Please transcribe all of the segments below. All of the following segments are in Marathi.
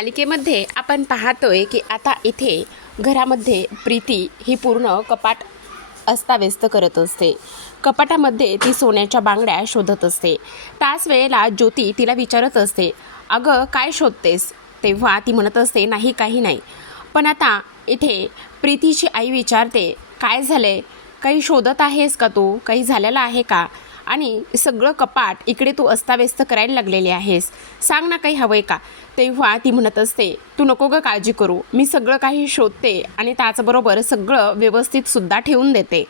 मालिकेमध्ये आपण पाहतोय की आता इथे घरामध्ये प्रीती ही पूर्ण कपाट अस्ताव्यस्त करत असते. कपाटामध्ये ती सोन्याच्या बांगड्या शोधत असते. त्याच वेळेला ज्योती तिला विचारत असते, अगं काय शोधतेस? तेव्हा ती म्हणत असते, नाही काही नाही. पण आता इथे प्रीतीची आई विचारते, काय झालंय? काही शोधत आहेस का तू? काही झालेलं आहे का? आणि सगळं कपाट इकडे तू अस्ताव्यस्त करायला लागलेली आहेस, सांग ना काही हवंय का? तेव्हा ती म्हणत असते, तू नको गं काळजी करू, मी सगळं काही शोधते आणि त्याचबरोबर सगळं व्यवस्थितसुद्धा ठेवून देते.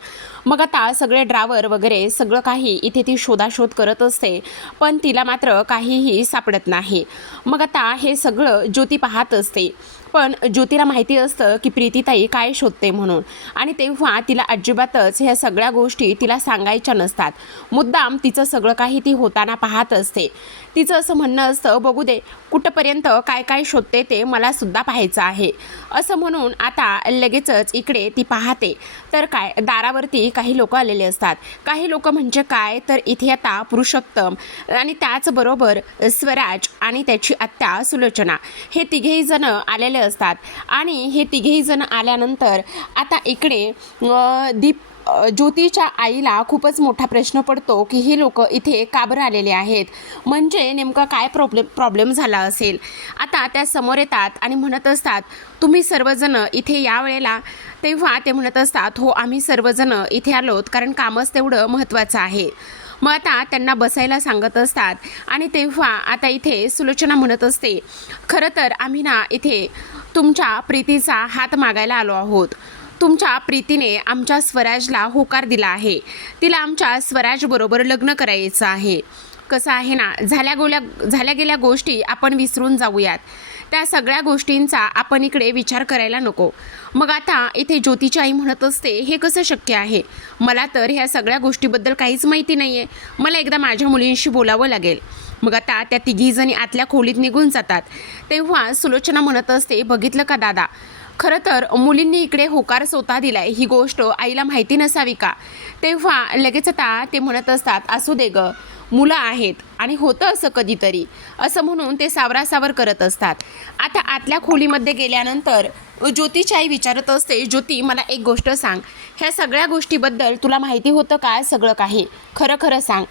मग आता सगळे ड्रावर वगैरे सगळं काही इथे ती शोधाशोध करत असते, पण तिला मात्र काहीही सापडत नाही. मग आता हे सगळं ज्योती पाहत असते, पण ज्योतीला माहिती असतं की प्रीतीताई काय शोधते म्हणून. आणि तेव्हा तिला अजिबातच ह्या सगळ्या गोष्टी तिला सांगायच्या नसतात. मुद्दाम तिचं सगळं काही ती होताना पाहत असते. तिचं असं म्हणणं असतं, बघू दे कुठंपर्यंत काय काय शोधते ते मलासुद्धा पाहायचं आहे, असं म्हणून आता लगेचच इकडे ती पाहते. तर काय दारावरती काही लोक आलेले असतात. काही लोक म्हणजे काय, तर इथे आता पुरुषोत्तम आणि त्याचबरोबर स्वराज आणि त्याची आत्या सुलोचना हे तिघेही जण आलेले असतात. आणि हे तिघेही जण आल्यानंतर आता इकडे ज्योतीच्या आईला खूपच मोठा प्रश्न पडतो की हे लोक इथे का बरं आलेले आहेत, म्हणजे नेमका काय प्रॉब्लेम झाला असेल. आता त्या समोर येतात आणि म्हणत असतात, तुम्ही सर्वजण इथे या वेळेला? तेव्हा ते म्हणत असतात, हो आम्ही सर्वजण इथे आलोत कारण कामच तेवढं महत्त्वाचं आहे. मग आता त्यांना बसायला सांगत असतात. आणि तेव्हा आता इथे सुलोचना म्हणत असते, खरं तर आम्ही ना इथे तुमच्या प्रीतीचा हात मागायला आलो आहोत. तुमच्या प्रीतीने आमच्या स्वराजला होकार दिला आहे. तिला आमच्या स्वराजबरोबर लग्न करायचं आहे. कसं आहे ना, झाल्या गेल्या गोष्टी आपण विसरून जाऊयात. त्या सगळ्या गोष्टींचा आपण इकडे विचार करायला नको. मग आता इथे ज्योतीची आई म्हणत असते, हे कसं शक्य आहे? मला तर ह्या सगळ्या गोष्टीबद्दल काहीच माहिती नाही आहे. मला एकदा माझ्या मुलींशी बोलावं लागेल. मग आता त्या तिघीजणी आतल्या खोलीत निघून जातात. तेव्हा सुलोचना म्हणत असते, बघितलं का दादा, खरं तर मुलींनी इकडे होकार स्वतः दिलाय, ही गोष्ट आईला माहिती नसावी का? तेव्हा लगेच आता ते म्हणत असतात, असू दे गं, मुलं आहेत आणि होतं असं कधीतरी, असं म्हणून ते सावरासावर करत असतात. आता आतल्या खोलीमध्ये गेल्यानंतर ज्योतीची आई विचारत असते, ज्योती मला एक गोष्ट सांग, ह्या सगळ्या गोष्टीबद्दल तुला माहिती होतं का? सगळं काही खरं खरं सांग.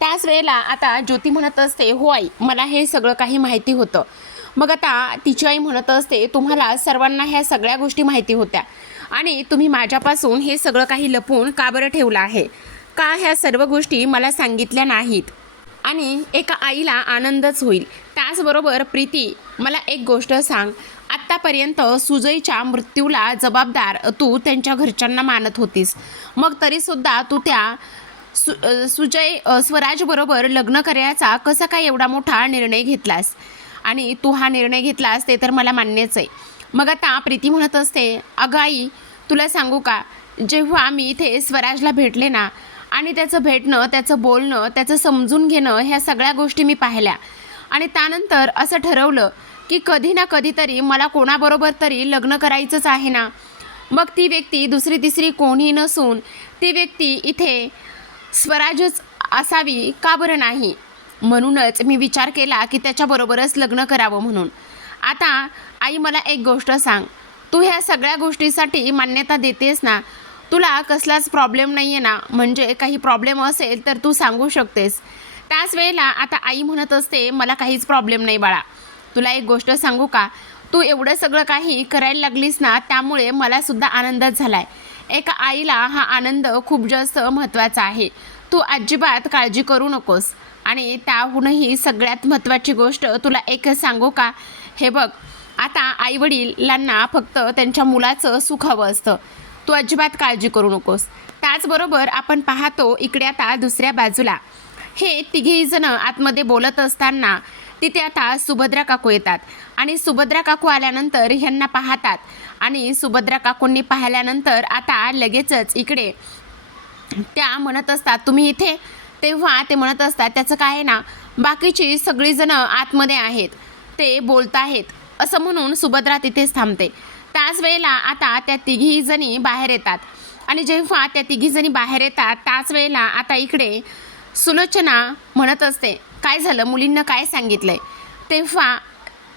त्याच वेळेला आता ज्योती म्हणत असते, हो आई, मला हे सगळं काही माहिती होतं. मग आता तिची आई म्हणत असते, तुम्हाला सर्वांना ह्या सगळ्या गोष्टी माहिती होत्या आणि तुम्ही माझ्यापासून हे सगळं काही लपवून का बरं ठेवलं आहे? का ह्या सर्व गोष्टी मला सांगितल्या नाहीत? आणि एका आईला आनंदच होईल. त्याचबरोबर प्रीती, मला एक गोष्ट सांग, आत्तापर्यंत सुजयच्या मृत्यूला जबाबदार तू त्यांच्या घरच्यांना मानत होतीस, मग तरीसुद्धा तू त्या स्वराजबरोबर लग्न करायचा कसा काय एवढा मोठा निर्णय घेतलास? आणि तू हा निर्णय घेतलास ते तर मला मान्यच आहे. मग आता प्रीती म्हणत असते, अगं आई, तुला सांगू का, जेव्हा मी इथे स्वराजला भेटले ना, आणि त्याचं भेटणं, त्याचं बोलणं, त्याचं समजून घेणं, ह्या सगळ्या गोष्टी मी पाहिल्या. आणि त्यानंतर असं ठरवलं की कधी ना कधीतरी मला कोणाबरोबर तरी लग्न करायचंच आहे ना. मग ती व्यक्ती दुसरी तिसरी कोणी नसून ती व्यक्ती इथे स्वराजच असावी, का बरं नाही? म्हणूनच मी विचार केला की त्याच्याबरोबरच लग्न करावं म्हणून. आता आई, मला एक गोष्ट सांग, तू ह्या सगळ्या गोष्टीसाठी मान्यता देतेस ना? तुला कसलाच प्रॉब्लेम नाही आहे ना? म्हणजे काही प्रॉब्लेम असेल तर तू सांगू शकतेस. त्याच वेळेला आता आई म्हणत असते, मला काहीच प्रॉब्लेम नाही बाळा. तुला एक गोष्ट सांगू का, तू एवढं सगळं काही करायला लागलीस ना, त्यामुळे मलासुद्धा आनंदच झाला आहे. एका आईला हा आनंद खूप जास्त महत्त्वाचा आहे. तू अजिबात काळजी करू नकोस. आणि त्याहूनही सगळ्यात महत्त्वाची गोष्ट तुला एक सांगू का, हे बघ, आता आईवडिलांना फक्त त्यांच्या मुलाचं सुख हवं असतं. तू अजिबात काळजी करू नकोस. त्याचबरोबर आपण पाहतो इकडे आता दुसऱ्या बाजूला हे तिघेही जण आतमध्ये बोलत असताना तिथे आता सुभद्रा काकू येतात. आणि सुभद्रा काकू आल्यानंतर ह्यांना पाहतात. आणि सुभद्रा काकूंनी पाहिल्यानंतर आता लगेचच इकडे त्या म्हणत असतात, तुम्ही इथे? तेव्हा ते म्हणत असतात, त्याचं काय आहे ना, बाकीची सगळीजणं आतमध्ये आहेत, ते बोलत आहेत, असं म्हणून सुभद्रा तिथेच थांबते. त्याच वेळेला आता त्या तिघी जणी बाहेर येतात. आणि जेव्हा त्या तिघी जणी बाहेर येतात त्याच वेळेला आता इकडे सुलोचना म्हणत असते, काय झालं, मुलींना काय सांगितलंय? तेव्हा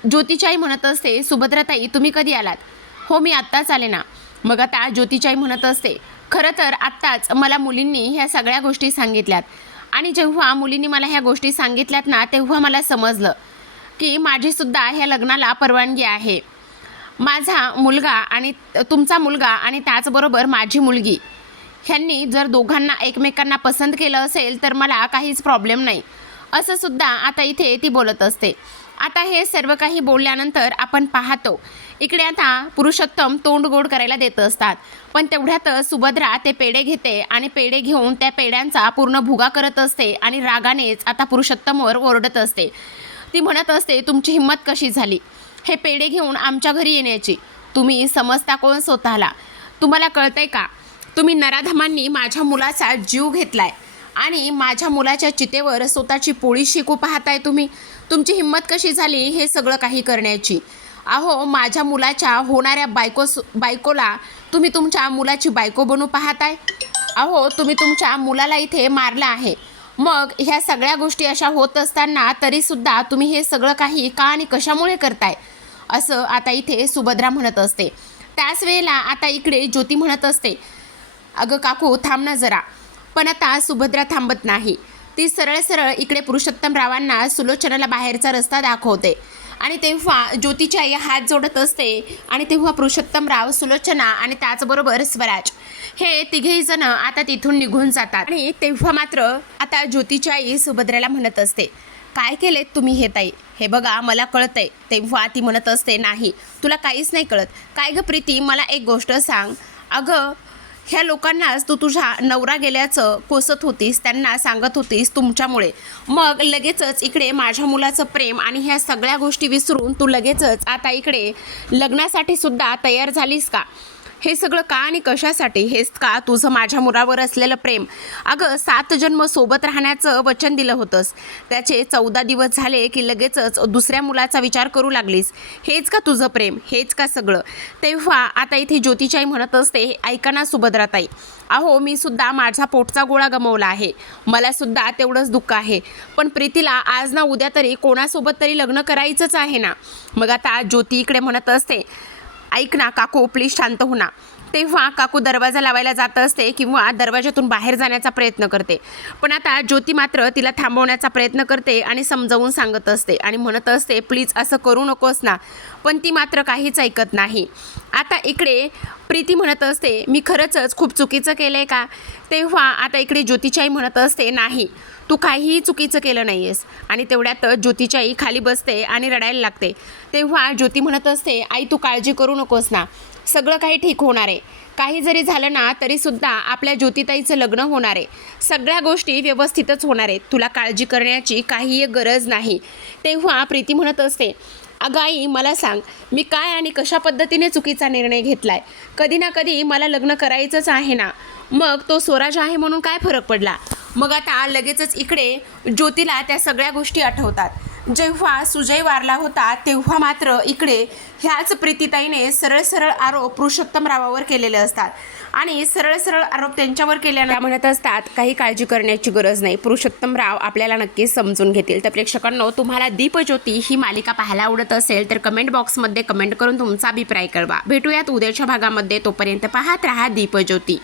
ज्योतीची आई म्हणत असते, सुभद्राताई तुम्ही कधी आलात? हो मी आत्ताच आले ना. मग आता ज्योतीची आई म्हणत असते, खरं तर आत्ताच मला मुलींनी ह्या सगळ्या गोष्टी सांगितल्यात आणि जेव्हा मुलींनी मला ह्या गोष्टी सांगितल्यात ना तेव्हा मला समजलं की माझीसुद्धा ह्या लग्नाला परवानगी आहे. माझा मुलगा आणि तुमचा मुलगा आणि त्याचबरोबर माझी मुलगी ह्यांनी जर दोघांना एकमेकांना पसंत केलं असेल तर मला काहीच प्रॉब्लेम नाही, असं सुद्धा आता इथे ती बोलत असते. आता हे सर्व काही बोलल्यानंतर आपण पाहतो इकडे आता पुरुषोत्तम तोंड गोड करायला देत असतात, पण तेवढ्यातच सुभद्रा ते पेढे घेते आणि पेढे घेऊन त्या पेढ्यांचा पूर्ण भुगा करत असते आणि रागानेच आता पुरुषोत्तमवर ओरडत असते. ती म्हणत असते, तुमची हिंमत कशी झाली हे पेढे घेऊन आमच्या घरी येण्याची? तुम्ही समजता कोण स्वतःला? तुम्हाला कळतंय का? तुम्ही नराधमांनी माझ्या मुलाचा जीव घेतलाय आणि माझ्या मुलाच्या चितेवर स्वतःची पोळी शिकू पाहताय तुम्ही. तुमची हिंमत कशी झाली हे सगळं काही करण्याची? अहो माझ्या मुलाच्या होणाऱ्या बायकोला तुम्ही तुमच्या मुलाची बायको बनू पाहताय. अहो तुम्ही तुमच्या मुलाला इथे मारलं आहे. मग ह्या सगळ्या गोष्टी अशा होत असताना तरीसुद्धा तुम्ही हे सगळं काही का आणि कशामुळे करताय, असं आता इथे सुभद्रा म्हणत असते. त्याच वेळेला आता इकडे ज्योती म्हणत असते, अगं काकू थांब ना जरा. पण आता सुभद्रा थांबत नाही. ती सरळ सरळ इकडे पुरुषोत्तमरावांना सुलोचनाला बाहेरचा रस्ता दाखवते आणि तेव्हा ज्योतीच्या आई हात जोडत असते आणि तेव्हा पुरुषोत्तमराव, सुलोचना आणि त्याचबरोबर स्वराज हे तिघेही जण आता तिथून निघून जातात. आणि तेव्हा मात्र आता ज्योतीची आई सुभद्रेला म्हणत असते, काय केलेत तुम्ही हे ताई? हे बघा मला कळतंय. तेव्हा ती म्हणत असते, नाही तुला काहीच नाही कळत. काय गं प्रीती, मला एक गोष्ट सांग. अगं ह्या लोकांनाच तू तुझ्या नवरा गेल्याचं कोसत होतीस, त्यांना सांगत होतीस तुमच्यामुळे. मग लगेचच इकडे माझ्या मुलाचं प्रेम आणि ह्या सगळ्या गोष्टी विसरून तू लगेचच आता इकडे लग्नासाठी सुद्धा तयार झालीस का? हे सगळं का आणि कशासाठी? हेच का तुझं माझ्या मुलावर असलेलं प्रेम? अगं 7 जन्म सोबत राहण्याचं वचन दिलं होतंस, त्याचे 14 दिवस झाले की लगेचच दुसऱ्या मुलाचा विचार करू लागलीस. हेच का तुझं प्रेम? हेच का सगळं? तेव्हा आता इथे ज्योतीची आई म्हणत असते, ऐका ना सुभद्राताई, अहो मी सुद्धा माझा पोटचा गोळा गमावला आहे, मला सुद्धा तेवढंच दुःख आहे. पण प्रीतीला आज ना उद्या तरी कोणासोबत तरी लग्न करायचंच आहे ना. मग आता ज्योती इकडे म्हणत असते, ऐक ना काकू प्लीज शांत हो ना. तेव्हा काकू दरवाजा लावायला जात असते किंवा दरवाजातून बाहेर जाण्याचा प्रयत्न करते, पण आता ज्योती मात्र तिला थांबवण्याचा प्रयत्न करते आणि समजावून सांगत असते आणि म्हणत असते, प्लीज असं करू नकोस ना. पण ती मात्र काहीच ऐकत नाही. आता इकडे प्रीती म्हणत असते, मी खरंच खूप चुकीचं केलं आहे का? तेव्हा आता इकडे ज्योतीची आई म्हणत असते, नाही तू काहीही चुकीचं केलं नाही आहेस. आणि तेवढ्यात ज्योतीची आई खाली बसते आणि रडायला लागते. तेव्हा ज्योती म्हणत असते, आई तू काळजी करू नकोस ना, सगळं काही ठीक होणार आहे. काही जरी झालं ना तरीसुद्धा आपल्या ज्योतिताईचं लग्न होणार आहे. सगळ्या गोष्टी व्यवस्थितच होणार आहेत, तुला काळजी करण्याची काही गरज नाही. तेव्हा प्रीती म्हणत असते, अगं आई मला सांग, मी काय आणि कशा पद्धतीने चुकीचा निर्णय घेतला आहे? कधी ना कधी मला लग्न करायचंच आहे ना. मग तो स्वराज आहे म्हणून काय फरक पडला? मग आता लगेचच इकडे ज्योतीला त्या सगळ्या गोष्टी आठवतात. जेव्हा सुजय वारला होता तेव्हा मात्र इकडे ह्याच प्रीतीताईने सरळ सरळ आरोप पुरुषोत्तमरावावर केलेले असतात आणि सरळ सरळ आरोप त्यांच्यावर केल्याने म्हणत असतात, काही काळजी करण्याची गरज नाही, पुरुषोत्तमराव आपल्याला नक्कीच समजून घेतील. तर प्रेक्षकांनो, तुम्हाला दीपज्योती ही मालिका पाहायला आवडत असेल तर कमेंट बॉक्समध्ये कमेंट करून तुमचा अभिप्राय कळवा. भेटूयात उद्याच्या भागामध्ये. तोपर्यंत पाहत राहा दीपज्योती.